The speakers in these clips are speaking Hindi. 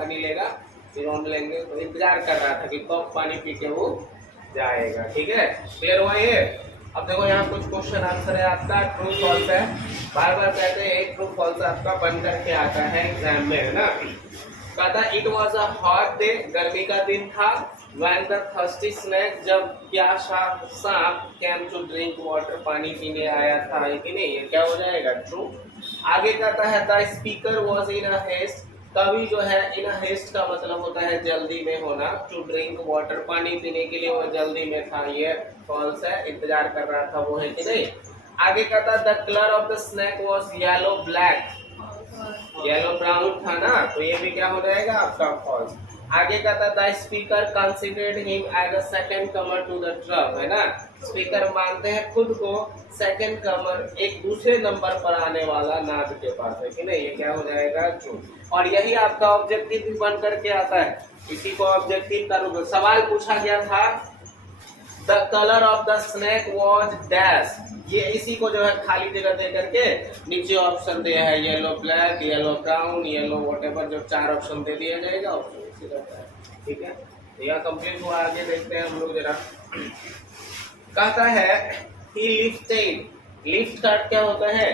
पानी लेगा, फिर हम लेंगे। तो इंतजार कर रहा था कि कब पानी पी के वो जाएगा। ठीक है, क्लियर हुआ ये। अब देखो यहाँ कुछ क्वेश्चन आंसर है आपका, ट्रू फॉल्स है। बार बार कहते हैं एक ट्रू फॉल्स आपका बन करके आता है एग्जाम में, है ना। कहता it was a hot day, गर्मी का दिन था। When the thirsty snake, जब प्यासा सांप came to drink water, पानी पीने आया था, है कि नहीं, ये क्या हो जाएगा ट्रू। आगे कहता है the speaker was in a haste, कवि जो है इन अ हेस्ट का मतलब होता है जल्दी में होना। टू ड्रिंक वाटर, पानी पीने के लिए वो जल्दी में था, ये फॉल्स है, इंतजार कर रहा था वो, है कि नहीं। आगे कहता the colour of the snake was yellow black, yellow brown था ना, तो ये भी क्या हो जाएगा आपका फॉल्स। आगे कहता the speaker considered him as a second comer to the trouble, है ना। स्पीकर मानते हैं खुद को सेकंड कमर, एक दूसरे नंबर पर आने वाला नाद के पास, है कि नहीं, ये क्या हो जाएगा ट्रू। और यही आपका ऑब्जेक्टिव भी बन करके आता है, इसी को ऑब्जेक्टिव का रूप। सवाल पूछा गया था the colour of the snake was dash, ये इसी को जो है खाली जगह दे करके नीचे ऑप्शन दिया है yellow black, yellow brown, yellow whatever, जो 4 ऑप्शन दे दिया जाएगा ऑप्शन इसी रहता है। ठीक है, तो यह कंप्लीट हुआ। आगे देखते हैं हम लोग जरा। कहता है ही लिफ्टेड, लिफ्ट का क्या होता है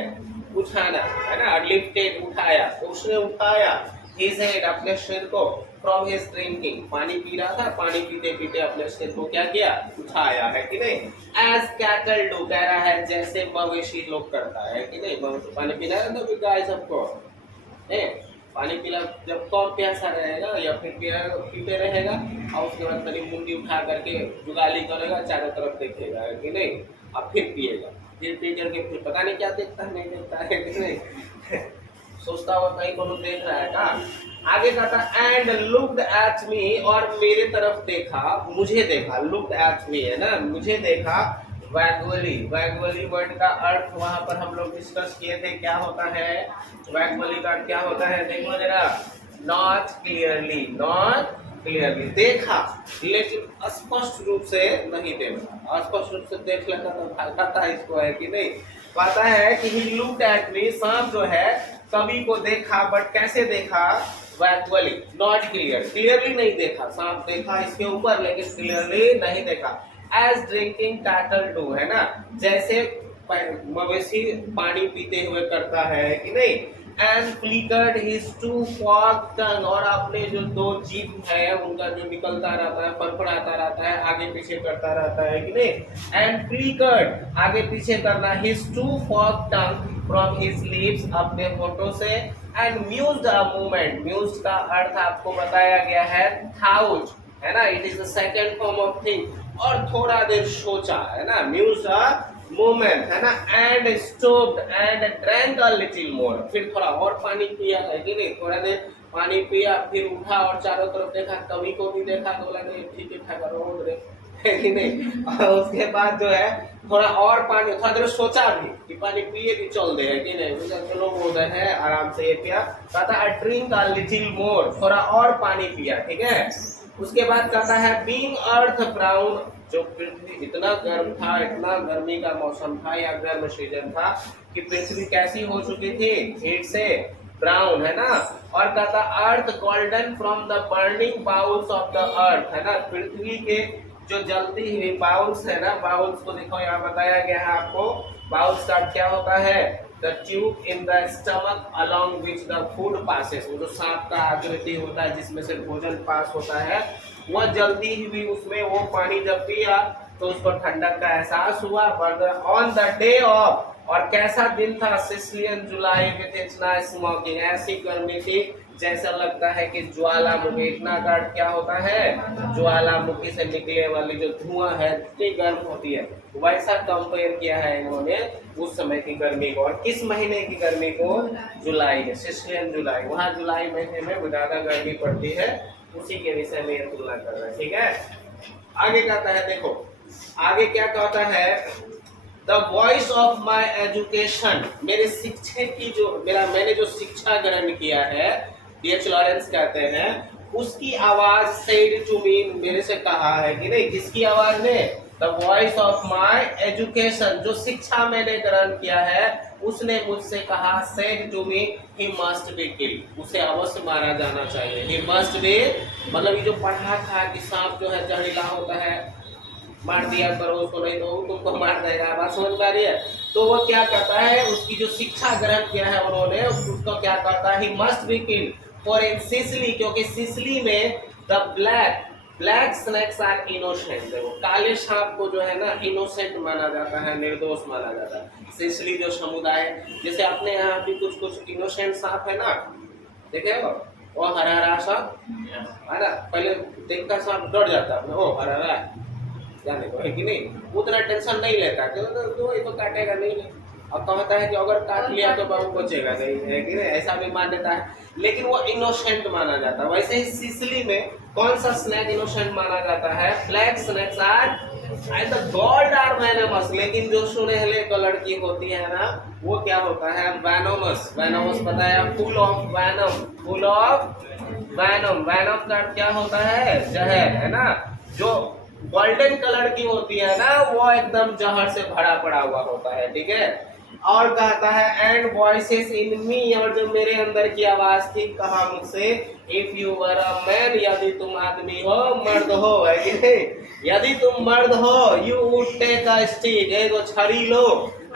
उठाना, है ना। लिफ्टेड उठाया, तो उसने उठाया हिज हेड, अपने सिर को, फ्रॉम हिज ड्रिंकिंग, पानी पी रहा था, पानी पीते पीते अपने सिर को क्या किया उठाया, है कि नहीं। एज कैटल डू, कह रहा है जैसे मवेशी लोग करता है कि नहीं। मवेशी पानी पीना है तो गाय सबको पानी पीला, जब कौन प्यासा रहेगा या फिर पीते रहेगा, और उसके बाद करीब मुंडी उठा करके जुगाली करेगा, चारों तरफ देखेगा, है कि नहीं, और फिर पिएगा। फिर पी करके फिर पता नहीं क्या देखता है, नहीं देखता है कि नहीं सोचता हुआ कहीं को देख रहा है का। आगे कहता एंड लुक्ड एट मी, और मेरे तरफ देखा, मुझे देखा, लुक्ड एट मी, है ना, मुझे देखा। वैगुअली, वैगुअली वर्ड का अर्थ वहां पर हम लोग डिस्कस किए थे, क्या होता है वैगुअली का क्या होता है, देखो जरा। नॉट क्लियरली, नॉट क्लियरली, देखा लेकिन स्पष्ट रूप से नहीं देखा। स्पष्ट रूप से देख लेता तो भागता इसको, है कि नहीं। कहता है कि ही लुक्ड एट मी, सांप जो है कवि को देखा, बट कैसे देखा वैगुअली, नॉट क्लियर, क्लियरली नहीं देखा। सांप देखा इसके ऊपर लेकिन क्लियरली नहीं देखा। एज ड्रिंकिंग कैटल डू, है ना, जैसे मवेशी पानी पीते हुए करता है कि नहीं। And flickered his two fork tongue, और अपने जो 2 जीभ है उनका जो निकलता रहता है, फड़फड़ाता रहता है, आगे पीछे करता रहता है कि नहीं। एंड फ्लिकर्ड, आगे पीछे करना, his two fork tongue from his lips, अपने होठों से। एंड म्यूज्ड अ मूवमेंट, म्यूज्ड का अर्थ आपको बताया गया है थाउज, है ना, it is the second form of think, और थोड़ा देर सोचा, है ना, म्यूज्ड अ मूवमेंट, है ना। And stopped and drank a little more, फिर थोड़ा और पानी पिया, है कि नहीं, थोड़ा देर पानी पिया, फिर उठा और चारों तरफ देखा, कवि को भी देखा तो बोला नहीं ठीक है ठाक रोड रे, है कि नहीं। और उसके बाद जो है थोड़ा और पानी, थोड़ा देर सोचा भी कि पानी पिए कि चल दे, है कि नहीं, चलो वो है आराम से ये पिया। कहता है ड्रिंक अ लिटिल मोर, थोड़ा और पानी पिया, ठीक है। उसके बाद कहता है बीइंग अर्थ ब्राउन, जो पृथ्वी इतना गर्म था, इतना गर्मी का मौसम था या गर्म सीजन था कि पृथ्वी कैसी हो चुकी थी हीट से ब्राउन, है ना। और कहता earth golden from the burning bowels of the earth, है ना, पृथ्वी के जो जलती हुई बाउल्स है ना, बाउल्स को देखो यहाँ बताया गया है आपको। बाउल्स का क्या होता है the tube in the stomach along which the food passes, वो जो सांप का आकृति होता है जिसमें से भोजन पास होता है, वह जल्दी हुई उसमें वो पानी जब पिया तो उसको ठंडक का एहसास हुआ। ऑन द डे ऑफ, और कैसा दिन था सिसिलियन जुलाई विद इतना स्मोकिंग, ऐसी गर्मी थी जैसा लगता है कि ज्वालामुखी, इतना गर्म क्या होता है ज्वालामुखी से निकले वाली जो धुआं है इतनी गर्म होती है, वैसा कंपेयर किया है इन्होंने उस समय की गर्मी को। और किस महीने की गर्मी को, जुलाई में, सिसिलियन जुलाई, वहाँ जुलाई महीने में ज्यादा गर्मी पड़ती है, उसी के विषय में यह तुलना कर रहा है, ठीक है। आगे कहता है, देखो आगे क्या कहता है, the voice of my education, मेरे शिक्षे की जो मैंने जो शिक्षा ग्रहण किया है, D.H. लॉरेंस कहते हैं, उसकी आवाज सेड टू मी, मेरे से कहा है कि नहीं, किसकी आवाज ने, the voice of my education, जो शिक्षा मैंने ग्रहण किया है उसने मुझसे कहा, said to me he must be killed, उसे अवश्य मारा जाना चाहिए। ही मस्ट बी मतलब ये जो पढ़ा था कि सांप जो है जहरीला होता है, मार दिया करो उसको, नहीं तो तुमको मार देगा। बात समझ में आ रही है? तो वो क्या करता है, उसकी जो शिक्षा ग्रहण किया है उन्होंने, उसको क्या करता है, he must be killed for in Sicily, क्योंकि सिसिली में the black snakes are innocent. देखो काले सांप को जो है ना इनोसेंट माना जाता है, निर्दोष माना जाता है। सिसिली जो समुदाय, जैसे अपने यहाँ भी कुछ कुछ इनोसेंट सांप है ना, देखे हो, वो हरा हरा सांप है ना, पहले देखकर सांप डर जाता है, ओ हरा हरा जाने को है कि नहीं, उतना टेंशन नहीं लेता, तो ये तो काटेगा नहीं। अब कहता है कि अगर काट लिया तो बाबू बचेगा नहीं, है कि नहीं, ऐसा भी मान्यता है, लेकिन वो इनोसेंट माना जाता है। वैसे ही सिसिली में कौन सा स्नैक इनोसेंट माना जाता है, black snakes are and the gold are venomous, लेकिन जो सुनहले कलर की होती है ना वो क्या होता है, वेनोमस। वेनोमस पता है, full of Venom, full of Venom. Venom का क्या होता है, जहर, है ना। जो गोल्डन कलर की होती है ना वो एकदम जहर से भरा पड़ा हुआ होता है, ठीक है। और कहता है एंड वॉइसेस इन मी, और जो मेरे अंदर की आवाज थी कहा मुझसे, if you were a man, यदि तुम आदमी हो, मर्द हो, है कि नहीं, यदि तुम मर्द हो, you would take a stick, एक छड़ी लो,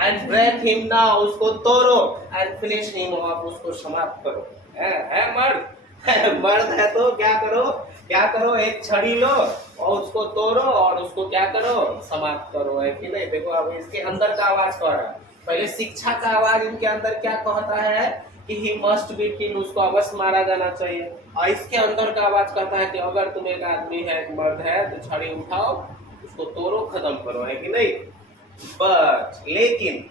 एंड ब्रेक हिम नाउ, उसको तोड़ो, एंड फिनिश हिम ऑफ, उसको समाप्त करो। है मर्द मर्द है तो क्या करो, क्या करो, एक छड़ी लो और उसको तोड़ो और उसको क्या करो, समाप्त करो, है कि नहीं। देखो अब इसके अंदर का आवाज कह रहा है, पहले शिक्षा का आवाज इनके अंदर क्या कहता है कि ही मस्ट बी किल्ड, उसको अवश्य मारा जाना चाहिए। और इसके अंदर का आवाज कहता है कि अगर तुम एक आदमी है, एक मर्द है, तो छड़ी उठाओ, उसको तोड़ो, खत्म करो, है कि नहीं। बट लेकिन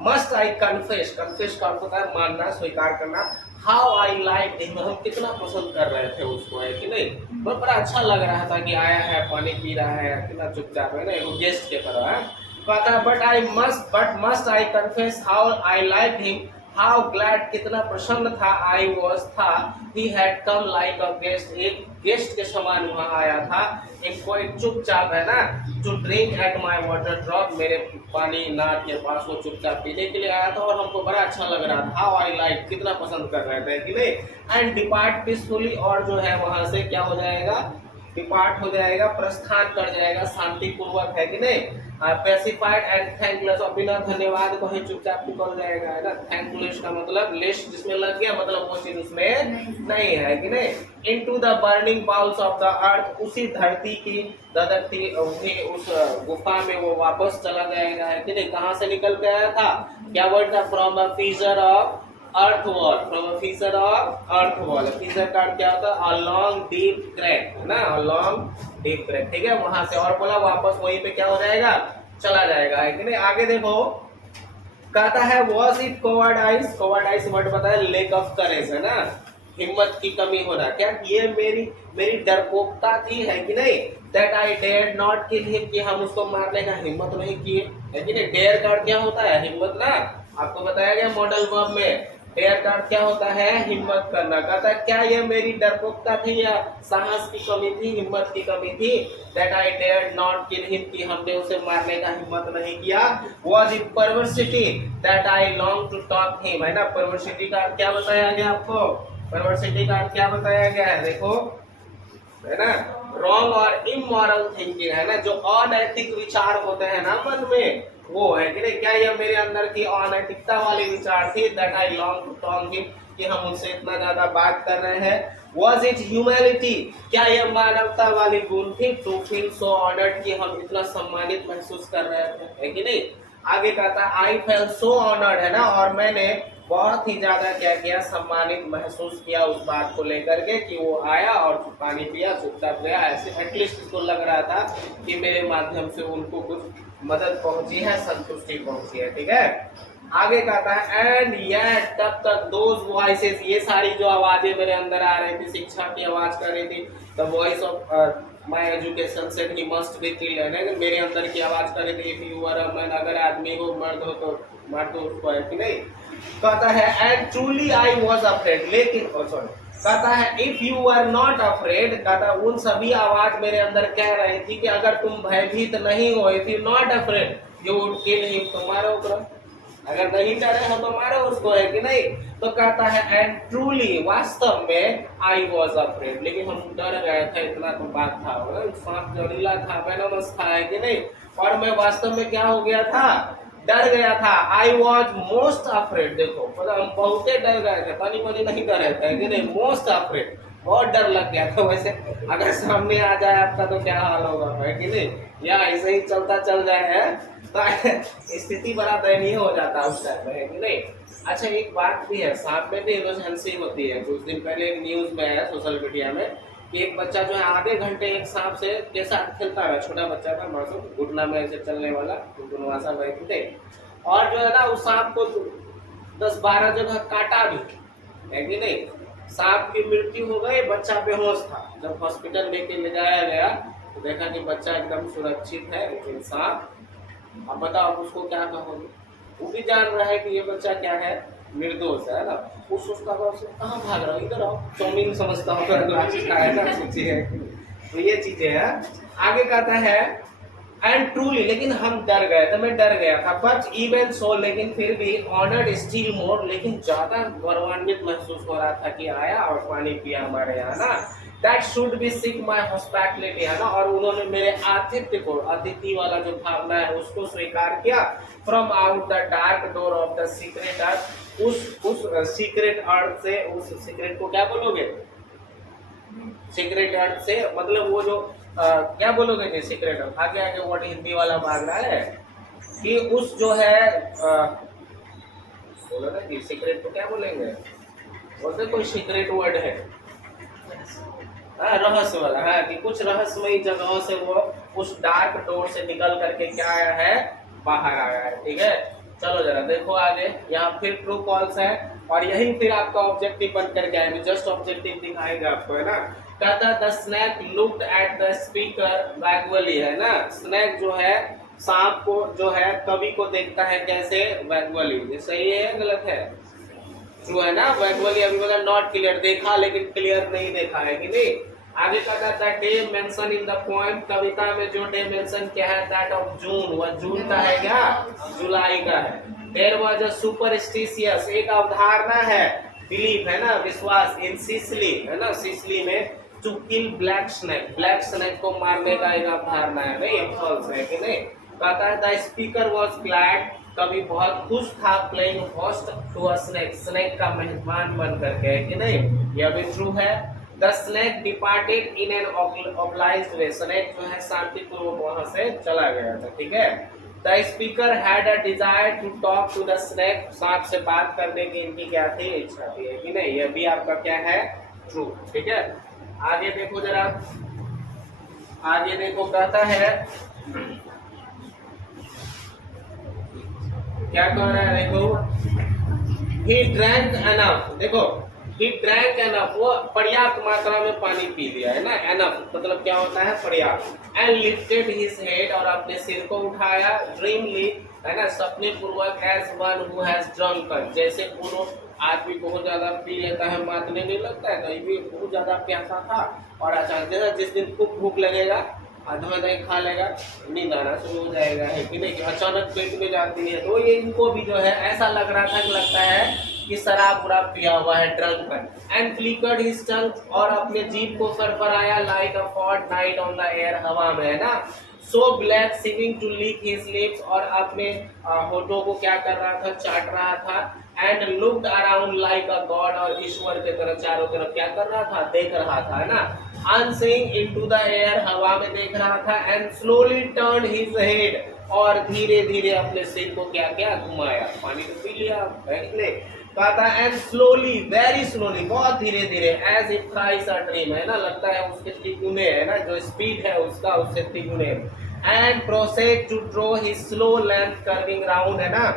मस्ट आई कन्फेस, कन्फेस का अर्थ होता है मानना, स्वीकार करना। हाउ आई लाइक हिम, हम कितना पसंद कर रहे थे उसको, है कि नहीं। बड़ा अच्छा लग रहा था कि आया है, पानी पी रहा है, कितना चुपचाप है ना, एक गेस्ट के तरह है। कहता है but must I confess how I like him, how glad, कितना प्रसन्न था, आई वॉज था, he had come like a guest, एक गेस्ट के समान वहां आया था, एक कोई चुपचाप है ना, to drink at my water drop, मेरे पानी नाद के पास वो चुपचाप पीने के लिए आया था, और हमको बड़ा अच्छा लग रहा था। हाउ आई लाइक, कितना पसंद कर रहे थे, कि नहीं। एंड डिपार्ट पीसफुली, और जो है वहां से क्या हो जाएगा, डिपार्ट हो जाएगा, प्रस्थान कर जाएगा शांतिपूर्वक, है कि नहीं। पैसिफाइड एंड थैंकलेस, और बिना धन्यवाद को ही चुपचाप निकल जाएगा, है ना। थैंकलेस का मतलब लेस जिसमें लग गया, मतलब वो चीज उसमें नहीं है, कि नहीं। Into the burning bowels of the अर्थ, उसी धरती की ददकती उस गुफा में वो वापस चला जाएगा, है कि नहीं। कहाँ से निकल के आया था, क्या वर्ड था, from a feature of earth wall, from a feature of earth wall. Feature का क्या होता है, अ लॉन्ग डीप क्रैक, है ना, अ लॉन्ग डीप क्रैक, ठीक है। वहां से और बोला वापस वहीं पे क्या हो जाएगा, चला जाएगा, है कि नहीं। आगे देखो कहता है वॉज इट कोवर्डाइज, कोवर्डाइज वर्ड बताया लेक ऑफ करेज, है ना, हिम्मत की कमी होना। क्या ये मेरी डरपोकता थी, है कि नहीं। That I dare not kill him, कि हम उसको मारने का हिम्मत नहीं किए, है कि नहीं। डेयर का क्या होता है, हिम्मत ना, आपको बताया गया मॉडल वर्ब में। डेयर का क्या होता है, हिम्मत करना। कहता है क्या ये मेरी डरपोकता थी या साहस की कमी थी, हिम्मत की कमी थी। That I dare not kill him, कि हमने उसे मारने का हिम्मत नहीं किया। Was it perversity that I long to talk him, है ना। परवर्सिटी का क्या बताया गया आपको, परवर्सिटी का क्या बताया गया है, देखो, है ना, रॉन्ग और इमोरल थिंकिंग, है ना, जो अनैतिक विचार होते हैं ना मन में, वो है कि नहीं। क्या ये मेरे अंदर की अनैतिकता वाली विचार थी, that I long to talk him, कि हम उनसे इतना ज्यादा बात कर रहे हैं। वॉज इट ह्यूमैनिटी, क्या यह मानवता वाली गुण थी, टू फील सो ऑनर्ड, कि हम इतना सम्मानित महसूस कर रहे थे, है कि नहीं। आगे कहता है आई फेल सो ऑनर्ड, है ना, और मैंने बहुत ही ज्यादा क्या किया, सम्मानित महसूस किया उस बात को लेकर के कि वो आया और पानी पिया, चुपचाप गया। ऐसे एटलीस्ट इसको लग रहा था कि मेरे माध्यम से उनको कुछ मदद पहुंची है, संतुष्टि पहुंची है, ठीक है। आगे कहता है एंड येट, तब तक दोज वॉइसेस, ये सारी जो आवाजें मेरे अंदर आ रही थी, शिक्षा की आवाज कर रही थी, the voice of my education said he must be killed, है, मेरे अंदर की आवाज कर रही थी, if you were a man, अगर आदमी हो, मर्द हो तो मार दो उसको, है कि नहीं। कहता है and truly I was afraid, लेकिन सॉरी कहता है if you are not afraid, कहता उन सभी आवाज मेरे अंदर कह रही थी कि अगर तुम भयभीत नहीं हो, if you not afraid you would kill him, तो मारो उसको, अगर नहीं डरे हो तो मारो उसको, है कि नहीं। तो कहता है एंड ट्रूली, वास्तव में आई वॉज अफ्रेड, लेकिन हम डर गए थे, इतना तो बात था, सांप जहरीला था, वेनमस था, है कि नहीं। और मैं वास्तव में क्या हो गया था, डर गया था। आई वॉज मोस्ट अफ्रेड, देखो मतलब हम बहुत डर गए थे, पानी पानी नहीं डर रहता है कि नहीं, मोस्ट अफ्रेड, बहुत डर लग गया था। वैसे अगर सामने आ जाए आपका तो क्या हाल होगा, है कि नहीं, या ऐसे ही चलता चल जाए है तो स्थिति बड़ा दयनीय हो जाता है उस टाइम में, है कि नहीं। अच्छा एक बात भी है, सांप में भी इनोसेंसी होती है। कुछ दिन पहले एक न्यूज में है सोशल मीडिया में कि एक बच्चा जो है आधे घंटे एक सांप से के साथ खेलता है, छोटा बच्चा था, मासूम, घुटना में ऐसे चलने वाला, गुनवासा बैठे थे, और जो है ना उस सांप को 10-12 जगह काटा भी, है कि नहीं। सांप की मृत्यु हो गई, बच्चा बेहोश था। जब हॉस्पिटल लेके ले जाया गया तो देखा कि बच्चा एकदम सुरक्षित है, लेकिन सांप, अब बताओ उसको क्या कहोगे। वो भी जान रहा है कि ये बच्चा क्या है, निर्दोष है ना। वो सोचता होगा कहाँ भाग रहा हो, इधर आओ, चाउमीन समझता होगा है ना, सोचिए। तो ये चीजें हैं। आगे कहता है एंड ट्रूली, लेकिन हम डर गए थे, मैं डर गया था, बट इवन सो, लेकिन फिर भी ऑनर्ड स्टिल मोर, लेकिन ज्यादा गौरवान्वित महसूस हो रहा था कि आया और पानी पिया हमारे यहाँ ना। That should be sick my hospitality, है ना, और उन्होंने मेरे आतिथ्य को, अतिथि वाला जो भावना है उसको स्वीकार किया। From out the dark door of the secret earth, उस सीक्रेट अर्थ से, उस सीक्रेट को क्या बोलोगे, सीक्रेट अर्थ से मतलब वो जो क्या बोलोगे जी, सीक्रेट अर्थ, आगे आगे वर्ड हिंदी वाला भाग रहा है कि उस जो है बोलो ना कि सीक्रेट को क्या बोलेंगे, बोलते कोई सीक्रेट वर्ड है, रहस्य वाला है, कि कुछ रहस्यमयी जगहों से वो उस डार्क डोर से निकल करके क्या आया है, बाहर आया है। ठीक है, चलो जरा देखो आगे, यहाँ फिर ट्रू फॉल्स है, और यही फिर आपका ऑब्जेक्टिव बन करके आएंगे, जस्ट ऑब्जेक्टिव दिखाएगा आपको, है ना। कहता the snake looked at the speaker vaguely, है ना, स्नैक जो है सांप को जो है कवि को देखता है कैसे, वैगुअली। ये सही है या गलत है, ट्रू है ना। वैगुअली अभी बोला नॉट क्लियर, देखा लेकिन क्लियर नहीं देखा, है कि नहीं। आगे कहता था they mention in the poem, कविता में जो डे मेंशन क्या है, दैट ऑफ जून, वह जून का है क्या, जुलाई का है। देयर वाज अ सुपरस्टिशियस, एक अवधारणा है, बिलीफ है ना, विश्वास, इन सिसिली, है ना, सिसिली में, to kill black snake, black snake को मारने का एक अवधारणा है, नहीं फॉल्स है कि नहीं। कहता है द स्पीकर वाज ग्लैड, कभी बहुत खुश था, playing host to a snake, snake का मेहमान बन करके, है कि नहीं, यह भी ट्रू है। The snake departed in an obliged way, snake जो है शांतिपूर्वक वहां से चला गया था। ठीक है, the speaker had a desire to talk to the snake, सांप से बात करने की इनकी क्या थी, इच्छा थी, है कि नहीं, यह भी आपका क्या है, ट्रू। ठीक है, आगे देखो जरा, आगे देखो, कहता है क्या कह रहा है, देखो he drank enough, देखो he drank enough, वो पर्याप्त मात्रा में पानी पी लिया, है ना। enough मतलब क्या होता है, पर्याप्त। and lifted his head, और अपने सिर को उठाया, dreamily, है ना, सपने पूर्वक, as one who has drunken, जैसे कोनो आदमी बहुत ज्यादा पी लेता है, मातने नहीं लगता है, कहीं भी बहुत ज्यादा प्यासा था और अचानक जिस दिन खूब भूख लगेगा, आधा दही खा लेगा, नींद आना शुरू हो जाएगा, है कि नहीं, कि अचानक पेट में जाती है। तो ये इनको भी जो है ऐसा लग रहा था कि लगता है कि शराब उराब पिया हुआ है, drunken. And flickered his tongue, और अपने जीभ को फरफराया, like a hot night on the air, हवा में, है ना। So black seeming to lick his lips, और अपने होठों को क्या कर रहा था, चाट रहा था। And looked around like a God, और ईश्वर के तरफ चारों तरफ क्या कर रहा था, देख रहा था, है ना। अनसीइंग इनटू द एयर, हवा में देख रहा था। And slowly turn his head, और धीरे धीरे अपने सिर को क्या क्या घुमाया, पानी तो पी लिया, कहता एंड स्लोली, वेरी स्लोली, बहुत धीरे धीरे, as it thrice a dream, है ना, लगता है उसके तिगुने, है ना, जो स्पीड है उसका उससे तिगुने। And proceeded to draw his slow length curving round, है ना,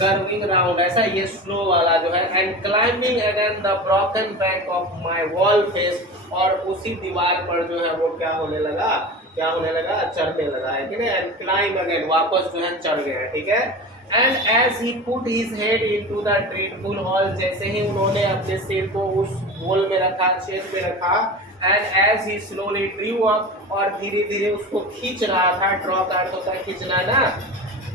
कर्विंग राउंड, ऐसा ये स्लो वाला जो है। And climbing again the broken back of my wall face, और उसी दीवार पर जो है वो क्या होने लगा, क्या होने लगा, चढ़ने लगा, है कि नहीं। एंड क्लाइंब अगेन, वापस जो है चढ़ गया, ठीक है। And as he put his head into the dreadful hole, जैसे ही उन्होंने अपने सिर को उस होल में रखा, छेद में रखा, and as he slowly drew up, और धीरे धीरे उसको खींच रहा था, ड्रॉ का अर्थ होता है खींचना ना,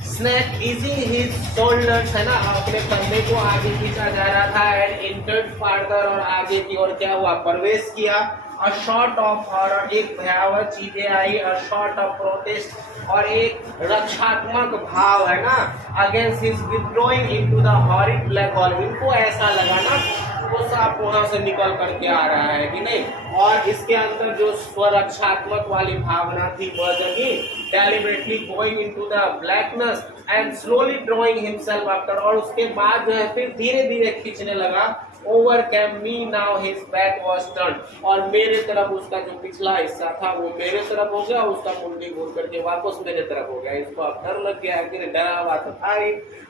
स्नैप ईजिंग हिज शोल्डर्स है ना, अपने कंधे को आगे खींचा जा रहा था, एंड इंटर्ड फार्दर, और आगे की ओर क्या हुआ, प्रवेश किया, अ शॉट ऑफ हॉरर, एक भयावह चीजें आई, अ शॉट ऑफ प्रोटेस्ट, और एक रक्षात्मक भाव है ना, against his withdrawing into the horrid black hole, इनको ऐसा लगा ना वो सांप वहां से निकल करके आ रहा है कि नहीं, और इसके अंदर जो स्वरक्षात्मक वाली भावना थी वह जगी, deliberately going into the blackness and slowly drawing himself after, और उसके बाद जो है फिर धीरे धीरे खींचने लगा, overcame me now his back was turned, और मेरे तरफ उसका जो पिछला हिस्सा था वो मेरे तरफ हो गया, उसका मुंडी घूर करके वापस मेरे तरफ हो गया, इसको अब डर लग गया कि डरा हुआ था।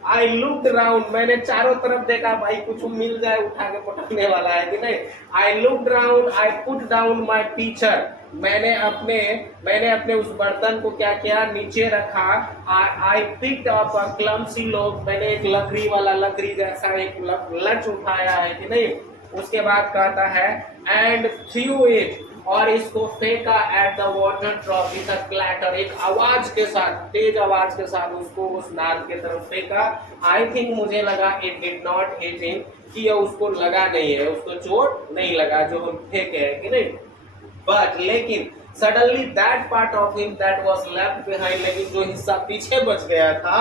आई लुक्ड राउंड, मैंने चारों तरफ देखा, भाई कुछ मिल जाए उठा के पटकने वाला है कि नहीं। I looked round, I put down my teacher, मैंने अपने उस बर्तन को क्या किया, नीचे रखा, I picked up a clumsy log, मैंने एक लकड़ी जैसा एक लच उठाया है कि नहीं, उसके बाद कहता है एंड थ्रू इट, और इसको फेंका at the water drop with a clatter, एक आवाज के साथ, तेज आवाज के साथ उसको उस नाद के तरफ फेंका। आई थिंक, मुझे लगा it did not hit him, कि यह उसको लगा नहीं है, उसको चोट नहीं लगा जो हम फेंके हैं कि नहीं, बट लेकिन suddenly that part of him that was left behind, लेकिन जो हिस्सा पीछे बच गया था,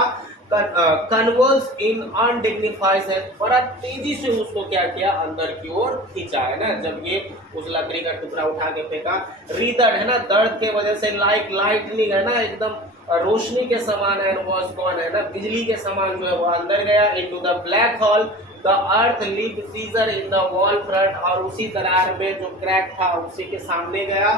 कन्वर्स इन अनडिग्निफाइड है, बड़ा तेजी से उसको क्या किया, अंदर की ओर खींचा है ना, जब ये उस लकड़ी का टुकड़ा उठा के फेंका, रीदर्ड है ना, दर्द के वजह से, लाइक लाइटनिंग है ना, एकदम रोशनी के समान है, वाज गॉन है ना, बिजली के समान जो है वो अंदर गया, into the black hole, the earth लीव fissure in the wall front, और उसी दरार में जो क्रैक था उसी के सामने गया,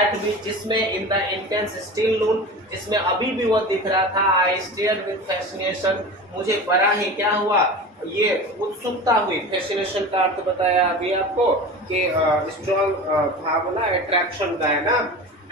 एट विच, जिसमें इन द इंटेंस स्टिल नून, जिसमें अभी भी वो दिख रहा था, आई स्टेयर विद फैसिनेशन, मुझे बड़ा ही क्या हुआ, ये उत्सुकता हुई, फैसिनेशन का अर्थ बताया अभी आपको कि स्ट्रॉन्ग भावना, अट्रैक्शन का है ना,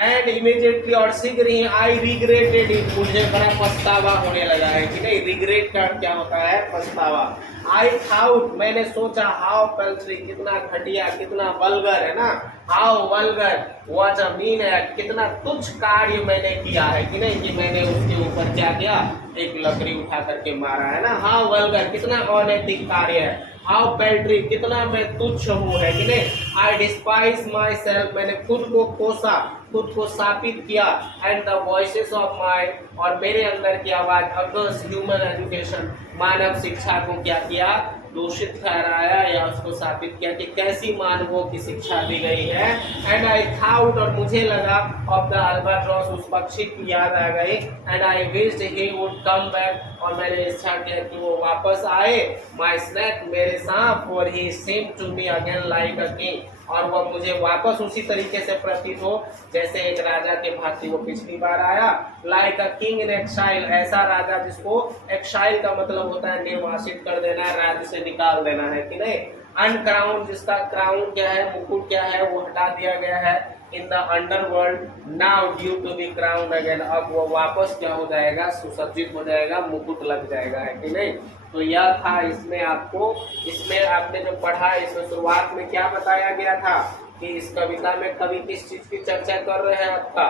एंड इमीडिएटली, और शीघ्र ही, आई रिग्रेटेड इट, मुझे बड़ा पछतावा होने लगा है कि नहीं, रिग्रेट का क्या होता है, पछतावा। आई थाउट, मैंने सोचा, हाउ पल्ट्री, कितना घटिया, कितना वल्गर है ना, how vulgar, what a mean act, कितना तुच्छ कार्य मैंने किया है कि नहीं, कि मैंने उसके ऊपर क्या किया, एक लकड़ी उठा करके मारा है ना, हाउ वल्गर, कितना अनैतिक कार्य है, हाउ पेल्ट्री, कितना मैं तुच्छ हूँ है कि नहीं, आई डिस्पाइज माई सेल्फ, मैंने खुद को कोसा, खुद को स्थापित किया, and the voices of my, और मेरे अंदर की आवाज, अगेंस्ट ह्यूमन एजुकेशन, मानव शिक्षा को क्या किया, दूषित ठहराया, या उसको स्थापित किया कि कैसी मानवों की शिक्षा दी गई है, एंड आई थाउट, और मुझे लगा, ऑफ द अल्बाट्रॉस, उस पक्षी की याद आ गई, and I wished he would come back, और मैंने इच्छा किया कि वो वापस आए, माई स्नैक, मेरे सांप, और he seemed to me again like a king, और वह मुझे वापस उसी तरीके से प्रतीत हो जैसे एक राजा के भांति वो पिछली बार आया, like a king in exile, ऐसा राजा जिसको, एक्साइल का मतलब होता है निर्वासित कर देना, राज्य से निकाल देना है कि नहीं, अनक्राउन, जिसका क्राउन क्या है, मुकुट क्या है, वो हटा दिया गया है, in the underworld, now due to be crowned again, अब वो वापस क्या हो जाएगा, सुसज्जित हो जाएगा, मुकुट लग जाएगा है कि नहीं। तो यह था इसमें आपको, इसमें आपने जो पढ़ा, इसमें शुरुआत में क्या बताया गया था कि इस कविता में कवि किस चीज की चर्चा कर रहे हैं, आपका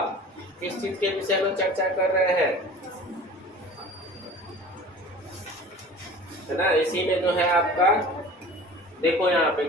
किस चीज के विषय में चर्चा कर रहे हैं, है ना, इसी में जो है आपका, देखो यहाँ पे